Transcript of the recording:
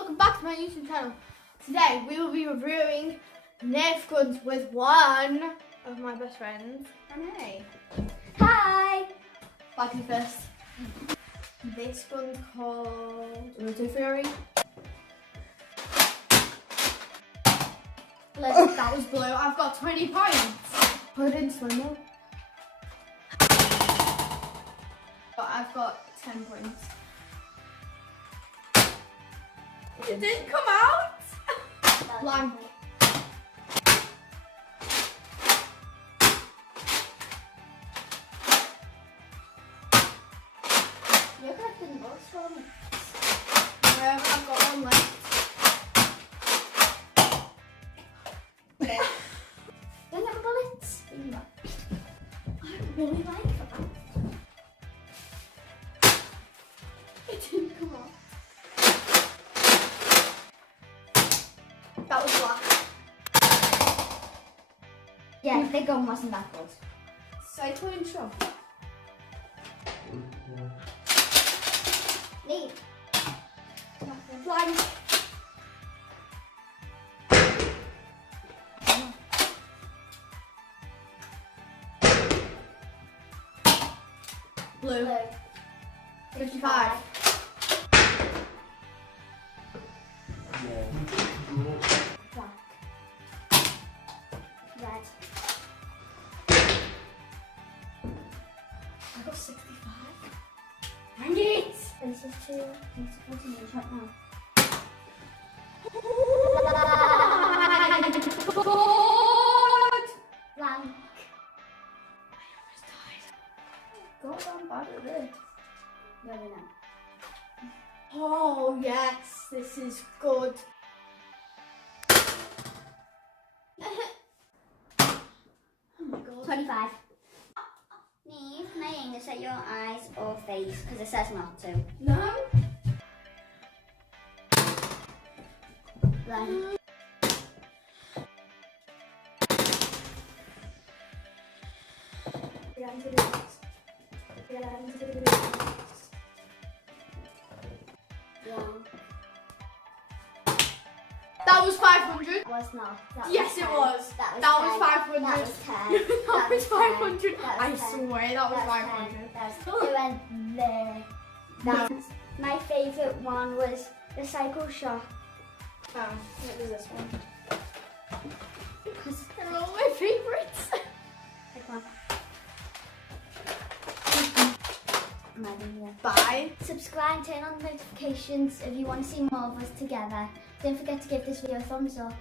welcome back to my YouTube channel. Today we will be reviewing Nerf guns with one of my best friends, Anaïs. Hi! Back in first. This gun's called Roto Fury. That was blue. I've got 20 points. Put it in slow-mo. But I've got 10 points. It didn't come out. Blank. You're collecting books for me. I've got one left. Don't have bullets. I really like that. It didn't come out. That was black. Yeah, the gun wasn't that good. Cyclone shot. Neat. Blank. Blue. 55. Black. Red. I got 65. Dang it! This is two. It's supporting me right now. Blank. Go down bad at it. No, no, no. Oh yes, this is good. Oh my god. 25. Neve, can I aim this at your eyes or face? Because it says not to. No. Blank. Blank. That was 500. Was not. That Yes, was it 10. was. That was That was 10. 500. That was 10. That was 500. That I was 10. swear that was That 500. 10. It went there. That was, my favourite one was the Cycle Shock. What was this one? Because They're all my favourites. pick one. Bye. Subscribe and turn on notifications if you want to see more of us together. Don't forget to give this video a thumbs up.